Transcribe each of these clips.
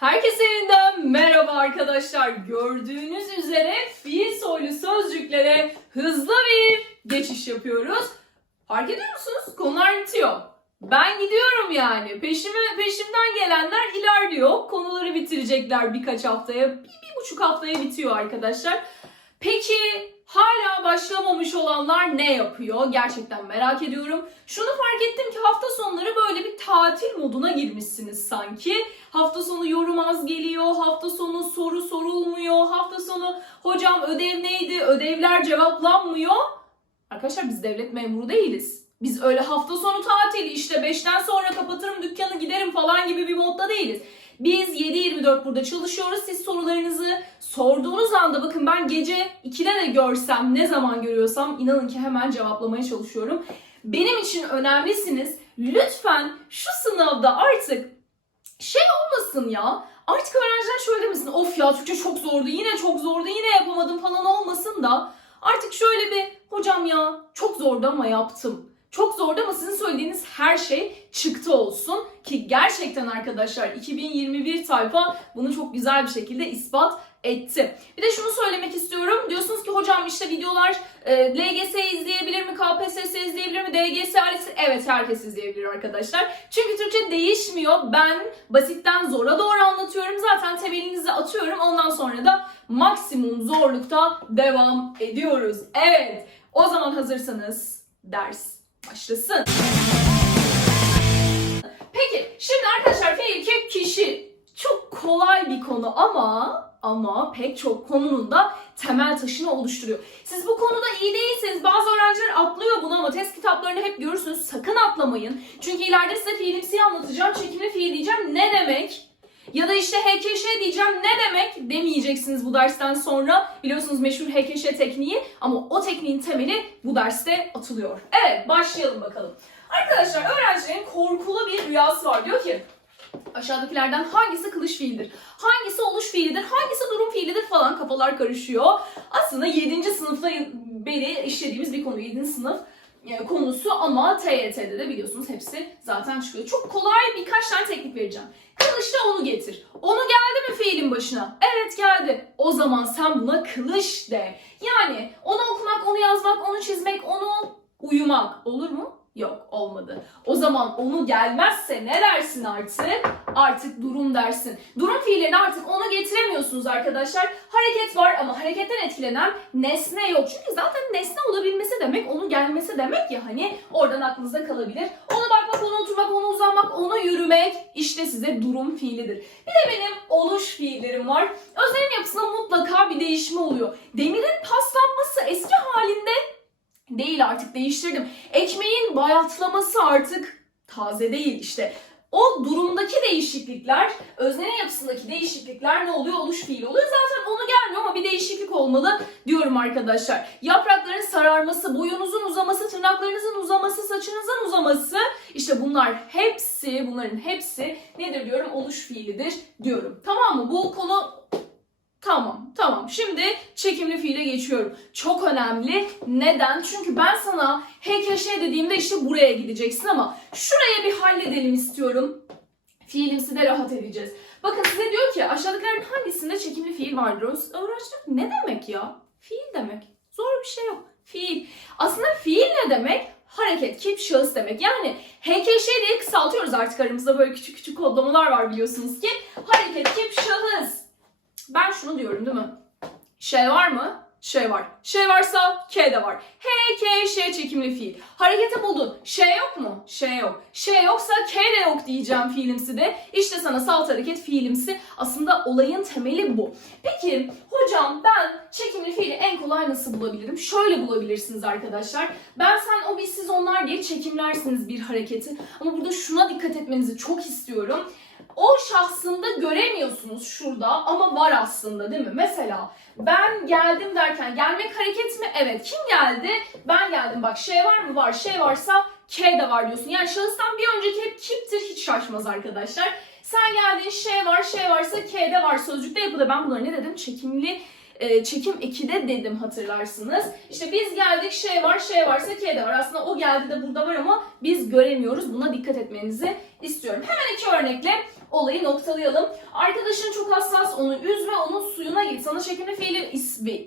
Herkese yeniden merhaba arkadaşlar. Gördüğünüz üzere fiil soylu sözcüklere hızlı bir geçiş yapıyoruz. Fark ediyor musunuz? Konular bitiyor. Ben gidiyorum yani. Peşime, peşimden gelenler ilerliyor. Konuları bitirecekler birkaç haftaya. Bir, bir buçuk haftaya bitiyor arkadaşlar. Peki hala başlamamış olanlar ne yapıyor? Gerçekten merak ediyorum. Şunu fark ettim ki hafta sonları böyle bir tatil moduna girmişsiniz sanki. Hafta sonu yorum az geliyor, hafta sonu soru sorulmuyor, hafta sonu hocam ödev neydi, ödevler cevaplanmıyor. Arkadaşlar biz devlet memuru değiliz. Biz öyle hafta sonu tatili işte 5'ten sonra kapatırım dükkanı giderim falan gibi bir modda değiliz. Biz 7-24 burada çalışıyoruz. Siz sorularınızı sorduğunuz anda bakın ben gece 2'de de görsem ne zaman görüyorsam inanın ki hemen cevaplamaya çalışıyorum. Benim için önemlisiniz. Lütfen şu sınavda artık şey olmasın ya. Artık öğrenciler şöyle demesin. Of ya Türkçe çok zordu. Yine çok zordu. Yine yapamadım falan olmasın da. Artık şöyle bir hocam ya çok zordu ama yaptım. Çok zordu ama sizin söylediğiniz her şey çıktı olsun. Ki gerçekten arkadaşlar 2021 sayfa bunu çok güzel bir şekilde ispat etti. Bir de şunu söylemek istiyorum. Diyorsunuz ki hocam işte videolar e, LGS izleyebilir mi? KPSS izleyebilir mi? DGS, ALES evet herkes izleyebilir arkadaşlar. Çünkü Türkçe değişmiyor. Ben basitten zora doğru anlatıyorum. Zaten temelinizi atıyorum. Ondan sonra da maksimum zorlukta devam ediyoruz. Evet. O zaman hazırsanız ders başlasın. Peki şimdi arkadaşlar fiil kök kişi çok kolay bir konu ama ama pek çok konunun da temel taşını oluşturuyor. Siz bu konuda iyi değilseniz bazı öğrenciler atlıyor bunu ama test kitaplarını hep görürsünüz. Sakın atlamayın. Çünkü ileride size fiilimsi anlatacağım. Çekimli fiil diyeceğim. Ne demek? Ya da işte HKŞ diyeceğim ne demek demeyeceksiniz bu dersten sonra. Biliyorsunuz meşhur HKŞ tekniği ama o tekniğin temeli bu derste atılıyor. Evet başlayalım bakalım. Arkadaşlar öğrencilerin korkulu bir rüyası var. Diyor ki aşağıdakilerden hangisi kılıç fiildir? Hangisi oluş fiilidir? Hangisi durum fiilidir falan kafalar karışıyor. Aslında 7. sınıfta beri işlediğimiz bir konu. 7. sınıf konusu ama TYT'de de biliyorsunuz hepsi zaten çıkıyor. Çok kolay birkaç tane teknik vereceğim. Kılıçta onu getir. Onu geldi mi fiilin başına? Evet geldi. O zaman sen buna kılıç de. Yani onu okumak, onu yazmak, onu çizmek, onu uyumak olur mu? Yok olmadı. O zaman onu gelmezse ne dersin artık? Artık durum dersin. Durum fiillerini artık onu getiremiyorsunuz arkadaşlar. Hareket var ama hareketten etkilenen nesne yok. Çünkü zaten nesne olabilmesi demek onu gelmesi demek ya hani oradan aklınızda kalabilir. Ona bakmak, ona oturmak, ona uzanmak, ona yürümek işte size durum fiilidir. Bir de benim oluş fiillerim var. Öznenin yapısında mutlaka bir değişme oluyor. Demirin paslanması eski halinde değil artık değiştirdim. Ekmeğin bayatlaması artık taze değil işte. O durumdaki değişiklikler, öznenin yapısındaki değişiklikler ne oluyor? Oluş fiili oluyor. Zaten onu gelmiyor ama bir değişiklik olmalı diyorum arkadaşlar. Yaprakların sararması, boyunuzun uzaması, tırnaklarınızın uzaması, saçınızın uzaması işte bunlar hepsi, bunların hepsi nedir diyorum? Oluş fiilidir diyorum. Tamam mı? Bu konu Tamam, tamam. Şimdi çekimli fiile geçiyorum. Çok önemli. Neden? Çünkü ben sana HKŞ dediğimde işte buraya gideceksin ama şuraya bir halledelim istiyorum. Fiilimsi de rahat edeceğiz. Bakın size diyor ki aşağıdakilerin hangisinde çekimli fiil vardır? Öğrenciler ne demek ya? Fiil demek. Zor bir şey yok. Fiil. Aslında fiil ne demek? Hareket, kip, şahıs demek. Yani HKŞ diye kısaltıyoruz artık aramızda böyle küçük küçük kodlamalar var biliyorsunuz ki. Hareket, kip, şahıs. Ben şunu diyorum değil mi? Şey var mı? Şey var. Şey varsa K de var. H, K, Ş çekimli fiil. Hareketi buldun. Şey yok mu? Şey yok. Şey yoksa K de yok diyeceğim fiilimsi de. İşte sana salt hareket fiilimsi. Aslında olayın temeli bu. Peki hocam ben çekimli fiili en kolay nasıl bulabilirim? Şöyle bulabilirsiniz arkadaşlar. Ben sen o biz siz onlar diye çekimlersiniz bir hareketi. Ama burada şuna dikkat etmenizi çok istiyorum o şahsında göremiyorsunuz şurada ama var aslında değil mi? Mesela ben geldim derken gelmek hareket mi? Evet. Kim geldi? Ben geldim. Bak şey var mı? Var. Şey varsa K de var diyorsun. Yani şahıstan bir önceki hep kimdir hiç şaşmaz arkadaşlar. Sen geldin şey var şey varsa K de var sözcükte yapıda. Ben bunları ne dedim? Çekimli e, çekim 2'de dedim hatırlarsınız. İşte biz geldik şey var şey varsa K de var. Aslında o geldi de burada var ama biz göremiyoruz. Buna dikkat etmenizi istiyorum. Hemen iki örnekle olayı noktalayalım. Arkadaşın çok hassas, onu üzme, onun suyuna git. Sana çekimli fiili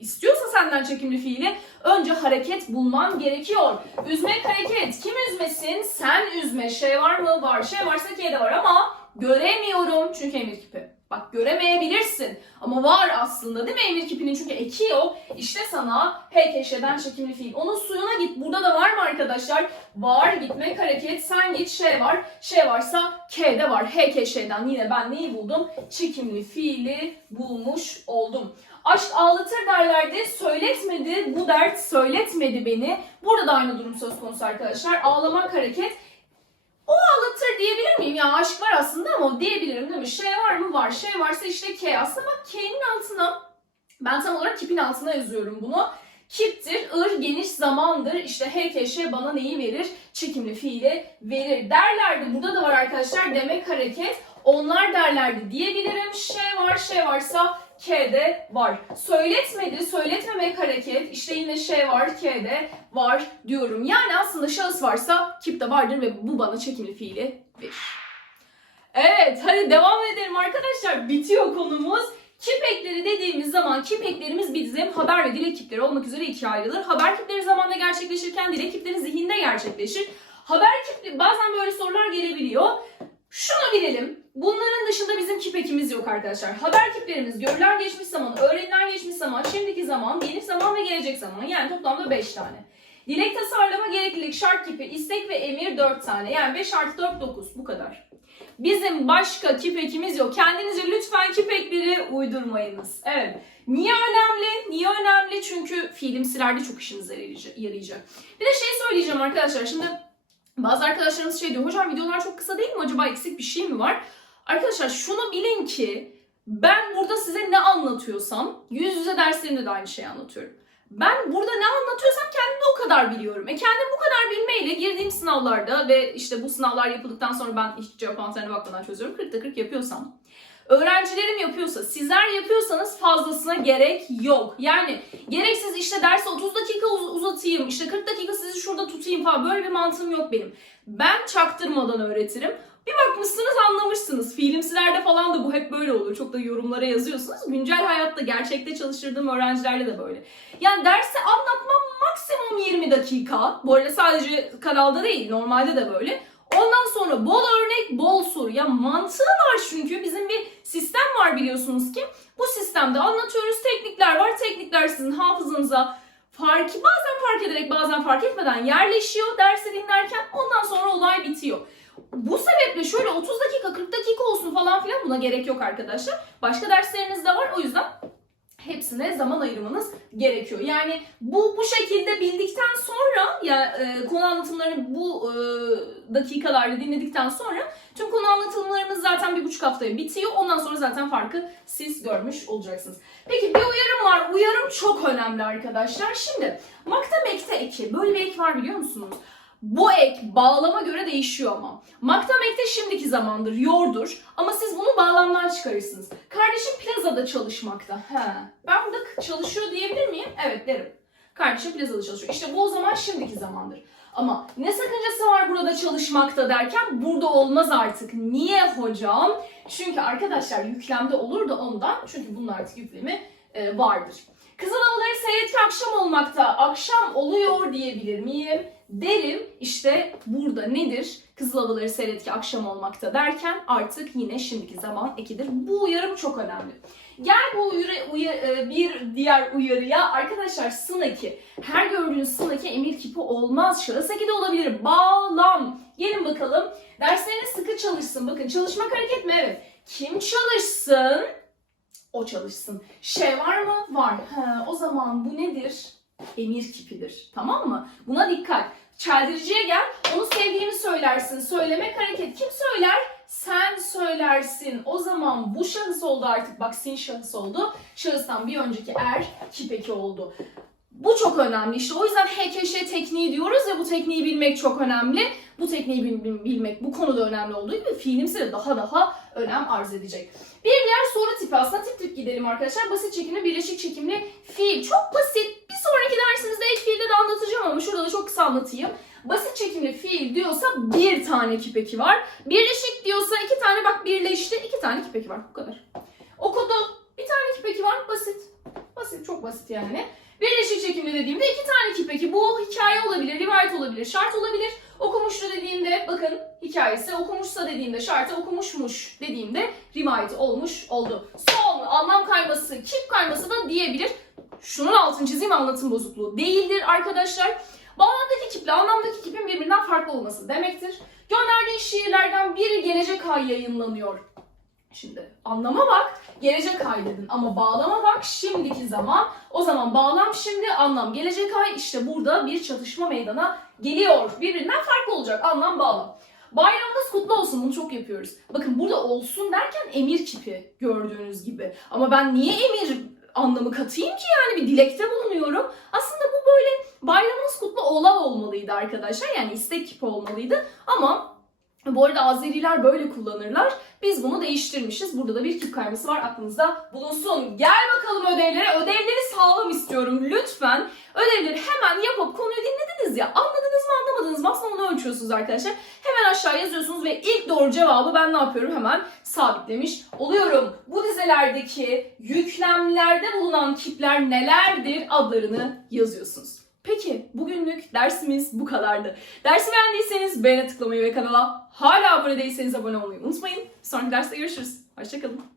istiyorsa senden çekimli fiili önce hareket bulman gerekiyor. Üzmek hareket. Kim üzmesin? Sen üzme. Şey var mı? Var. Şey varsa K de var ama göremiyorum çünkü emir kipi. Bak göremeyebilirsin ama var aslında değil mi emir kipinin çünkü eki yok. İşte sana HKŞ'den çekimli fiil. Onun suyuna git. Burada da var mı arkadaşlar? Var. Gitmek hareket. Sen git. Şey var. Şey varsa K'de var. HKŞ'den yine ben neyi buldum? Çekimli fiili bulmuş oldum. Aşk ağlatır derlerdi. Söyletmedi. Bu dert söyletmedi beni. Burada da aynı durum söz konusu arkadaşlar. Ağlamak hareket. O ağlatır diyebilir miyim? Ya aşk var aslında ama diyebilirim değil mi? Şey var mı? Var. Şey varsa işte K. Aslında bak K'nin altına ben tam olarak kipin altına yazıyorum bunu. Kiptir, ır, geniş zamandır. İşte HKŞ bana neyi verir? Çekimli fiili verir. Derlerdi. Burada da var arkadaşlar. Demek hareket. Onlar derlerdi diyebilirim. Şey var, şey varsa K'de var. Söyletmedi, söyletmemek hareket. İşte yine şey var, K'de var diyorum. Yani aslında şahıs varsa kip de vardır ve bu bana çekimli fiili verir. Evet, hadi devam edelim arkadaşlar. Bitiyor konumuz. Kip ekleri dediğimiz zaman kip eklerimiz bizim haber ve dil ekipleri olmak üzere ikiye ayrılır. Haber kipleri zamanda gerçekleşirken dil ekipleri zihinde gerçekleşir. Haber kipli bazen böyle sorular gelebiliyor. Şunu bilelim. Bunların dışında bizim kip ekimiz yok arkadaşlar. Haber kiplerimiz görülen geçmiş zaman, öğrenilen geçmiş zaman, şimdiki zaman, geniş zaman ve gelecek zaman. Yani toplamda 5 tane. Dilek tasarlama, gereklilik, şart kipi, istek ve emir 4 tane. Yani 5 artı 4 9 bu kadar. Bizim başka kip ekimiz yok. Kendinize lütfen kip ekleri uydurmayınız. Evet. Niye önemli? Niye önemli? Çünkü fiilimsilerde çok yarayacak- yarayacak. Bir de şey söyleyeceğim arkadaşlar. Şimdi bazı arkadaşlarımız şey diyor. Hocam videolar çok kısa değil mi? Acaba eksik bir şey mi var? Arkadaşlar şunu bilin ki ben burada size ne anlatıyorsam yüz yüze derslerimde de aynı şeyi anlatıyorum. Ben burada ne anlatıyorsam kendim de o kadar biliyorum. E kendim bu kadar bilmeyle girdiğim sınavlarda ve işte bu sınavlar yapıldıktan sonra ben hiç cevap anahtarına bakmadan çözüyorum. 40'ta 40 yapıyorsam. Öğrencilerim yapıyorsa, sizler yapıyorsanız fazlasına gerek yok. Yani gereksiz işte dersi 30 dakika uz- uzatayım, işte 40 dakika sizi şurada tutayım falan böyle bir mantığım yok benim. Ben çaktırmadan öğretirim. Bir bakmışsınız anlamışsınız. Fiilimsilerde falan da bu hep böyle olur. Çok da yorumlara yazıyorsunuz. Güncel hayatta gerçekte çalıştırdığım öğrencilerle de böyle. Yani dersi anlatmam maksimum 20 dakika. Bu arada sadece kanalda değil normalde de böyle. Ondan sonra bol örnek, bol soru. Ya mantığı var çünkü bizim bir sistem var biliyorsunuz ki. Bu sistemde anlatıyoruz. Teknikler var. Teknikler sizin hafızanıza fark, bazen fark ederek bazen fark etmeden yerleşiyor dersi dinlerken. Ondan sonra olay bitiyor. Sebeple şöyle 30 dakika 40 dakika olsun falan filan buna gerek yok arkadaşlar. Başka dersleriniz de var o yüzden hepsine zaman ayırmanız gerekiyor. Yani bu bu şekilde bildikten sonra ya e, konu anlatımlarını bu e, dakikalarda dinledikten sonra tüm konu anlatımlarımız zaten bir buçuk haftaya bitiyor. Ondan sonra zaten farkı siz görmüş olacaksınız. Peki bir uyarım var. Uyarım çok önemli arkadaşlar. Şimdi makta mekte eki. Böyle bir ek var biliyor musunuz? Bu ek bağlama göre değişiyor ama. Makta mekte şimdiki zamandır, yordur. Ama siz bunu bağlamdan çıkarırsınız. Kardeşim plazada çalışmakta. He. Ben burada çalışıyor diyebilir miyim? Evet derim. Kardeşim plazada çalışıyor. İşte bu o zaman şimdiki zamandır. Ama ne sakıncası var burada çalışmakta derken burada olmaz artık. Niye hocam? Çünkü arkadaşlar yüklemde olur da ondan. Çünkü bunun artık yüklemi e, vardır. Kızıl havaları seyretki akşam olmakta. Akşam oluyor diyebilir miyim? Derim işte burada nedir? Kızıl havaları seyretki akşam olmakta derken artık yine şimdiki zaman ekidir. Bu uyarım çok önemli. Gel bu uyarı, uya- e, bir diğer uyarıya arkadaşlar sınaki. Her gördüğünüz sınaki emir kipi olmaz. Şahıs eki de olabilir. Bağlam. Gelin bakalım. Dersleriniz sıkı çalışsın. Bakın çalışmak hareket mi? Evet. Kim çalışsın? O çalışsın. Şey var mı? Var. Ha, o zaman bu nedir? Emir kipidir. Tamam mı? Buna dikkat. Çeldiriciye gel. Onu sevdiğini söylersin. Söylemek hareket. Kim söyler? Sen söylersin. O zaman bu şahıs oldu artık. Bak sin şahıs oldu. Şahıstan bir önceki er kipeki oldu. Bu çok önemli. İşte o yüzden HKŞ tekniği diyoruz ya bu tekniği bilmek çok önemli. Bu tekniği bil- bil- bilmek bu konuda önemli olduğu gibi fiilimsi de daha daha önem arz edecek. Bir diğer soru tipi aslında tip tip gidelim arkadaşlar. Basit çekimli, birleşik çekimli fiil. Çok basit. Bir sonraki dersimizde ek fiilde de anlatacağım ama şurada da çok kısa anlatayım. Basit çekimli fiil diyorsa bir tane kipeki var. Birleşik diyorsa iki tane bak birleşti iki tane kipeki var. Bu kadar. Okudu bir tane kipeki var. Basit. Basit çok basit yani. Birleşik çekimli dediğimde iki tane kipeki. Bu hikaye olabilir, rivayet olabilir, şart olabilir. Okumuştu dediğimde bakın hikayesi, okumuşsa dediğimde şartı, okumuşmuş dediğimde rivayet olmuş oldu. Son anlam kayması, kip kayması da diyebilir. Şunun altını çizeyim anlatım bozukluğu değildir arkadaşlar. Bağlamdaki kiple anlamdaki kipin birbirinden farklı olması demektir. Gönderdiği şiirlerden biri gelecek ay yayınlanıyor. Şimdi anlama bak, gelecek ay dedin ama bağlama bak şimdiki zaman. O zaman bağlam şimdi, anlam gelecek ay. İşte burada bir çatışma meydana geliyor. Birbirinden farklı olacak anlam bağlam. Bayramınız kutlu olsun bunu çok yapıyoruz. Bakın burada olsun derken emir kipi gördüğünüz gibi. Ama ben niye emir anlamı katayım ki yani bir dilekte bulunuyorum. Aslında bu böyle bayramınız kutlu ola olmalıydı arkadaşlar. Yani istek kipi olmalıydı. Ama bu arada Azeriler böyle kullanırlar. Biz bunu değiştirmişiz. Burada da bir kip kayması var aklınızda bulunsun. Gel bakalım ödevlere. Ödevleri sağlam istiyorum lütfen. Ödevleri hemen yapıp konuyu dinlediniz ya. Anladınız mı anlamadınız mı? Aslında onu ölçüyorsunuz arkadaşlar. Hemen aşağı yazıyorsunuz ve ilk doğru cevabı ben ne yapıyorum? Hemen sabitlemiş oluyorum. Bu dizelerdeki yüklemlerde bulunan kipler nelerdir adlarını yazıyorsunuz. Peki bugünlük dersimiz bu kadardı. Dersi beğendiyseniz beğene tıklamayı ve kanala hala abone değilseniz abone olmayı unutmayın. Sonraki derste görüşürüz. Hoşçakalın.